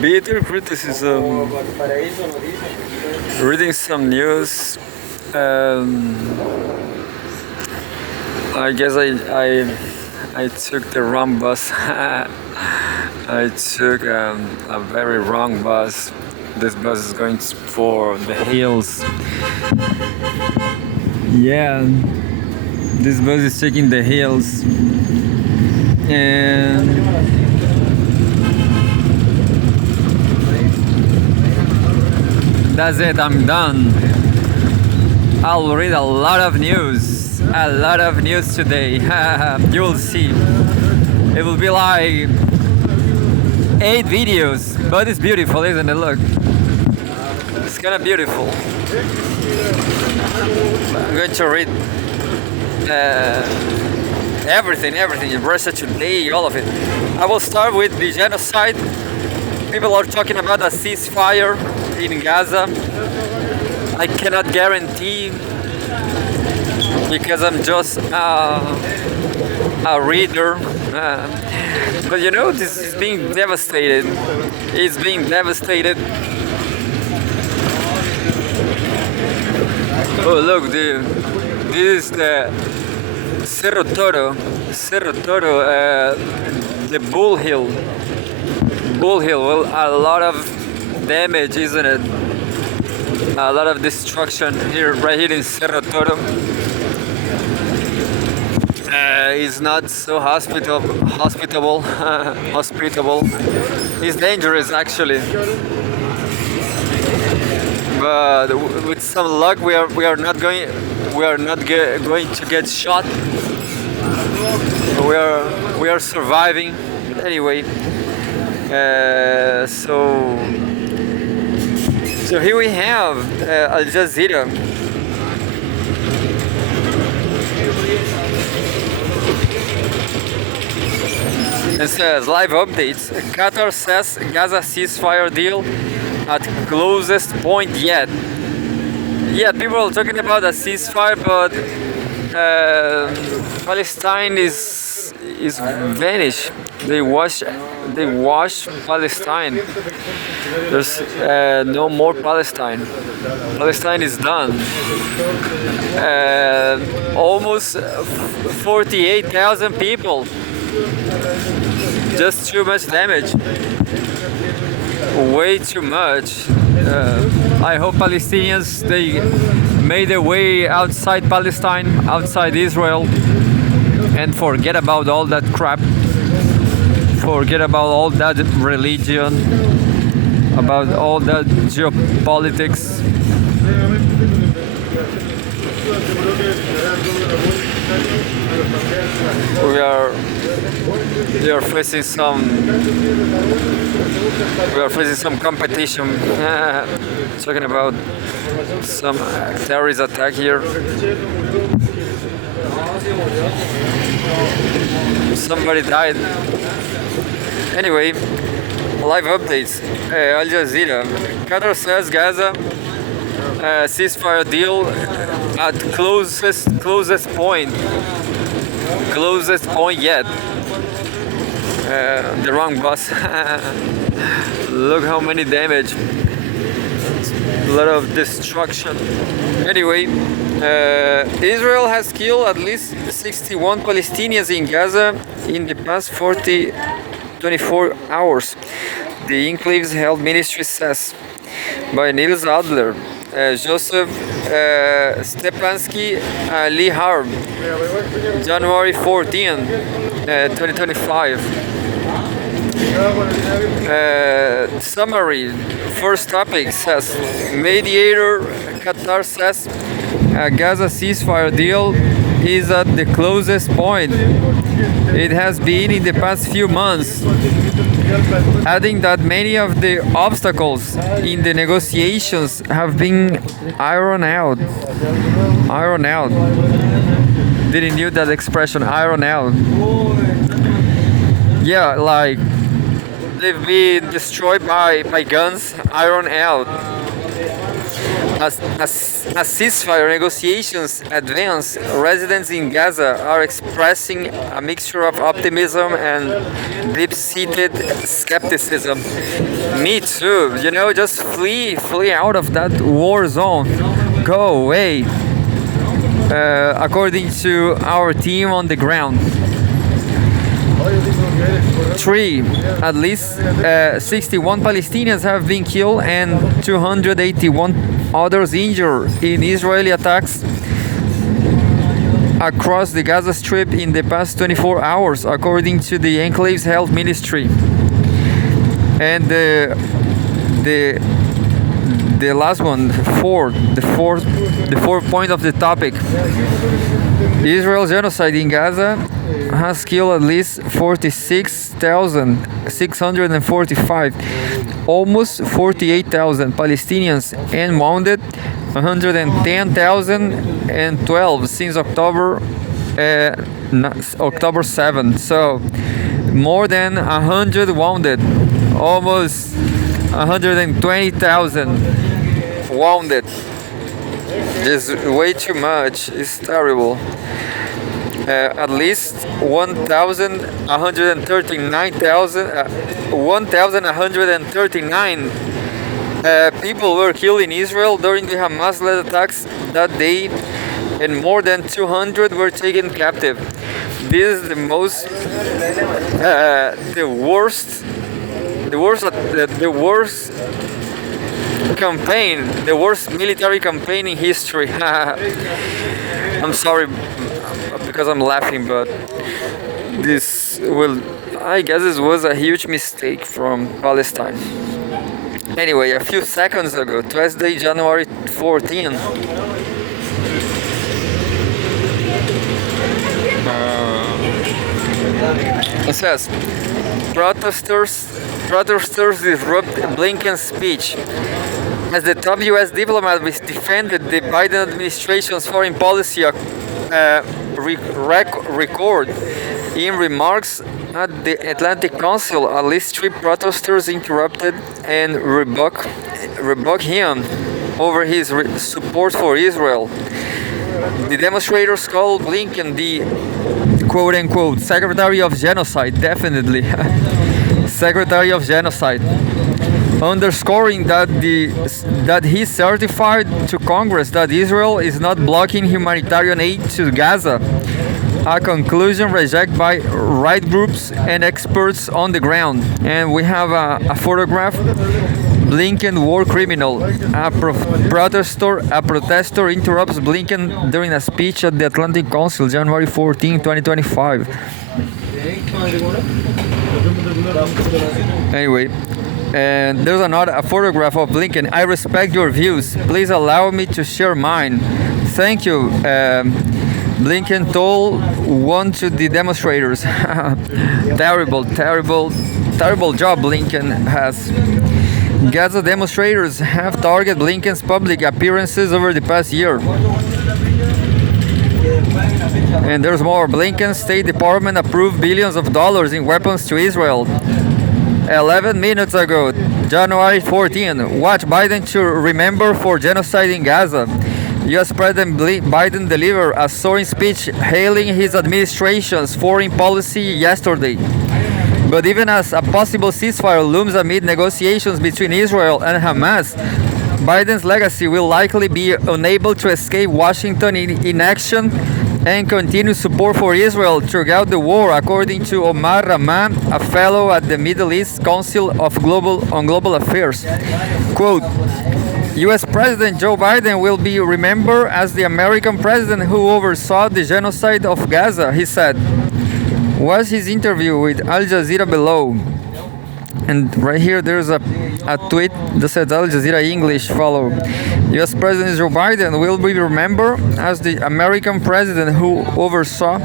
Bitter criticism. Reading some news. Um, I guess I took the wrong bus. I took a very wrong bus. This bus is going for the hills. Yeah, this bus is taking the hills, and that's it. I'm done. I'll read a lot of news. A lot of news today. You will see. It will be like 8 videos, but it's beautiful, isn't it? Look, it's kind of beautiful. I'm going to read everything, Russia Today, all of it. I will start with the genocide. People are talking about a ceasefire in Gaza. I cannot guarantee because I'm just a reader. But you know, this is being devastated. It's being devastated. Oh, look, this is the Cerro Toro, the Bull Hill. Well, a lot of damage, isn't it? A lot of destruction here, right here in Cerro Toro. It's not so hospitable. It's dangerous actually. But with some luck, we are not going to get shot. We are surviving anyway. So here we have Al Jazeera. It says live updates. Qatar says Gaza ceasefire deal at closest point yet. Yeah, people are talking about a ceasefire, but Palestine is vanished. They wash Palestine. There's no more Palestine. Palestine is done. Almost 48,000 people. Just too much damage. Way too much. I hope Palestinians they made their way outside Palestine, outside Israel, and forget about all that crap. Forget about all that religion, about all that geopolitics. We are facing some competition. Talking about some terrorist attack here. Somebody died. Anyway, live updates. Al Jazeera. Qatar says Gaza ceasefire deal at closest point. Closest point yet. The wrong bus. Look how many damage. A lot of destruction. Anyway, Israel has killed at least 61 Palestinians in Gaza in the past 24 hours. The Enclave's Health Ministry says. By Nils Adler, Joseph Stepansky, Lee Harb, January 14, 2025. Summary. First topic says mediator Qatar says a Gaza ceasefire deal is at the closest point it has been in the past few months, adding that many of the obstacles in the negotiations have been ironed out. Didn't use that expression, iron out. Yeah, like they've been destroyed by guns, iron out. As ceasefire negotiations advance, residents in Gaza are expressing a mixture of optimism and deep-seated skepticism. Me too. Just flee out of that war zone. Go away. According to our team on the ground. Three, at least 61 Palestinians have been killed and 281 others injured in Israeli attacks across the Gaza Strip in the past 24 hours, according to the Enclave's Health Ministry. And the last one, the fourth point of the topic. Israel's genocide in Gaza has killed at least 46,645, almost 48,000 Palestinians, and wounded 110,012 since October 7. So more than 100 wounded, almost 120,000 wounded. Just way too much. It's terrible. At least 1,139 people were killed in Israel during the Hamas-led attacks that day, and more than 200 were taken captive. This is the worst campaign, the worst military campaign in history. I'm sorry because I'm laughing, but I guess this was a huge mistake from Palestine. Anyway, a few seconds ago, Tuesday, January 14, it says, protesters disrupt Blinken's speech. As the top U.S. diplomat defended the Biden administration's foreign policy record in remarks at the Atlantic Council, at least 3 protesters interrupted and rebuked him over his support for Israel. The demonstrators called Blinken the quote-unquote Secretary of Genocide, definitely Secretary of Genocide, underscoring that he certified to Congress that Israel is not blocking humanitarian aid to Gaza, a conclusion rejected by right groups and experts on the ground. And we have a photograph. Blinken war criminal. A protester interrupts Blinken during a speech at the Atlantic Council, January 14, 2025. Anyway, and there's a photograph of Blinken. I respect your views. Please allow me to share mine. Thank you. Blinken told one to the demonstrators. Terrible job Blinken has. Gaza demonstrators have targeted Blinken's public appearances over the past year. And there's more. Blinken's State Department approved billions of dollars in weapons to Israel. 11 minutes ago, January 14, watch Biden to remember for genocide in Gaza. U.S. President Biden delivered a soaring speech hailing his administration's foreign policy yesterday. But even as a possible ceasefire looms amid negotiations between Israel and Hamas, Biden's legacy will likely be unable to escape Washington inaction and continue support for Israel throughout the war, according to Omar Rahman, a fellow at the Middle East Council on Global Affairs. Quote, U.S. President Joe Biden will be remembered as the American president who oversaw the genocide of Gaza, he said. Watch his interview with Al Jazeera below. And right here there's a tweet that says Al Jazeera English follow. U.S. President Joe Biden will be remembered as the American president who oversaw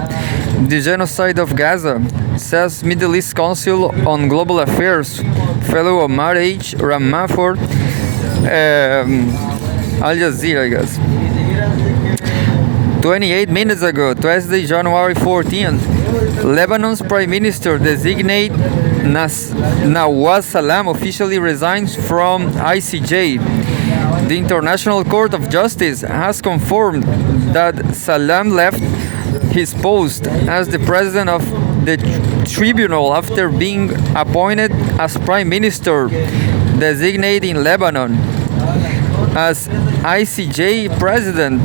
the genocide of Gaza, says Middle East Council on Global Affairs fellow Omar H. Ramaford, Al Jazeera, I guess. 28 minutes ago, Tuesday, January 14th, Lebanon's Prime Minister designate Nawaz Salam officially resigns from ICJ. the International Court of Justice has confirmed that Salam left his post as the president of the tribunal after being appointed as prime minister designate in Lebanon. As ICJ president,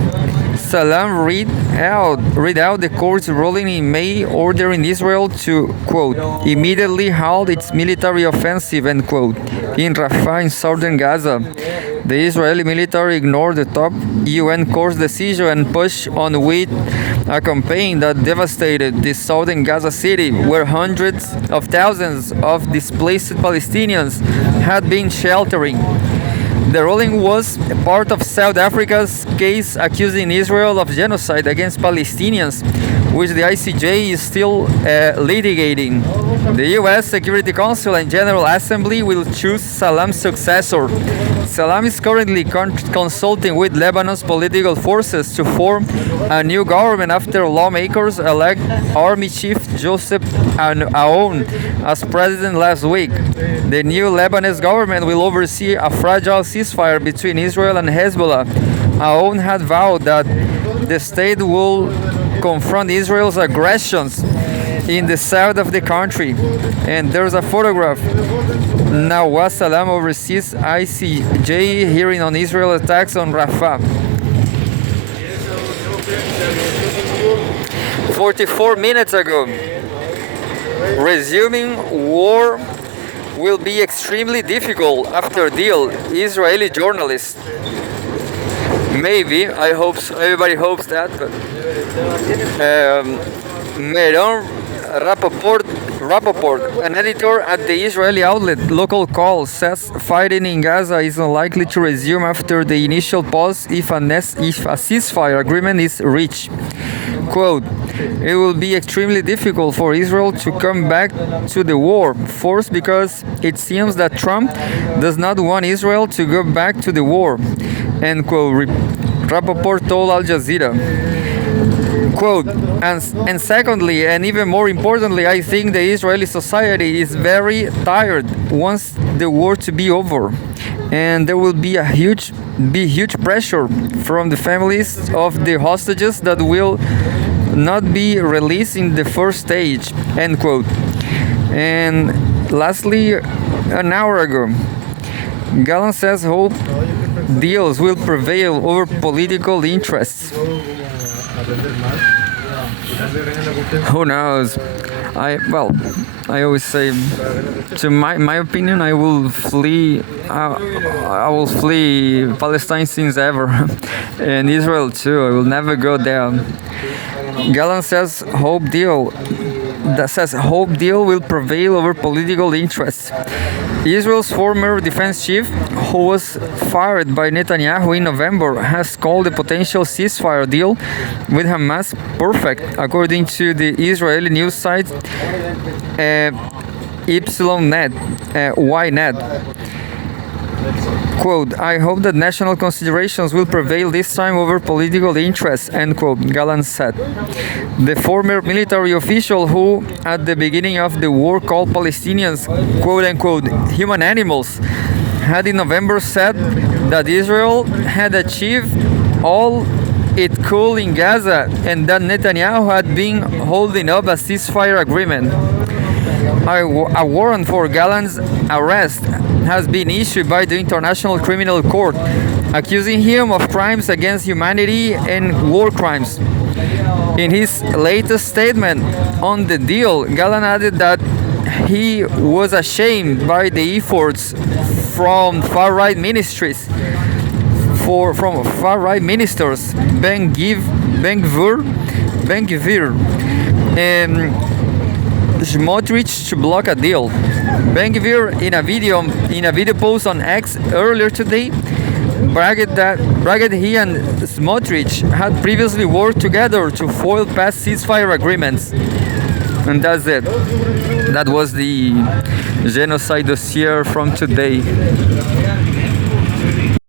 Salam read out the court's ruling in May ordering Israel to, quote, immediately halt its military offensive, end quote, in Rafah in southern Gaza. The Israeli military ignored the top UN court's decision and pushed on with a campaign that devastated the southern Gaza city, where hundreds of thousands of displaced Palestinians had been sheltering. The ruling was part of South Africa's case accusing Israel of genocide against Palestinians, which the ICJ is still litigating. The U.S. Security Council and General Assembly will choose Salam's successor. Salam is currently consulting with Lebanon's political forces to form a new government after lawmakers elect Army Chief Joseph Aoun as president last week. The new Lebanese government will oversee a fragile ceasefire between Israel and Hezbollah. Aoun had vowed that the state will confront Israel's aggressions in the south of the country. And there's a photograph. Nawaz Salam oversees ICJ hearing on Israel attacks on Rafah. 44 minutes ago, resuming war will be extremely difficult after deal, Israeli journalist. Maybe, I hope so. Everybody hopes that, but Meron Rappaport, an editor at the Israeli outlet Local Call, says fighting in Gaza is unlikely to resume after the initial pause if a ceasefire agreement is reached. Quote, it will be extremely difficult for Israel to come back to the war, first because it seems that Trump does not want Israel to go back to the war, end quote, Rappaport told Al Jazeera. Quote, and secondly, and even more importantly, I think the Israeli society is very tired once the war to be over, and there will be huge pressure from the families of the hostages that will not be released in the first stage, end quote. And lastly, an hour ago, Gallant says hope deals will prevail over political interests. Who knows? I always say, to my opinion, I will flee Palestine since ever, and Israel too. I will never go there. Gallant says hope deal will prevail over political interests. Israel's former defense chief, who was fired by Netanyahu in November, has called the potential ceasefire deal with Hamas perfect, according to the Israeli news site Ynet. Quote, I hope that national considerations will prevail this time over political interests, end quote, Gallant said. The former military official who, at the beginning of the war, called Palestinians, quote unquote, human animals, had in November said that Israel had achieved all it could in Gaza and that Netanyahu had been holding up a ceasefire agreement. A warrant for Gallant's arrest has been issued by the International Criminal Court, accusing him of crimes against humanity and war crimes. In his latest statement on the deal, Gallant added that he was ashamed by the efforts from far-right ministers, Ben Gvir, and Smotrich to block a deal. Ben Gvir, in a video post on X earlier today, bragged he and Smotrich had previously worked together to foil past ceasefire agreements. And that's it. That was the genocide dossier from today.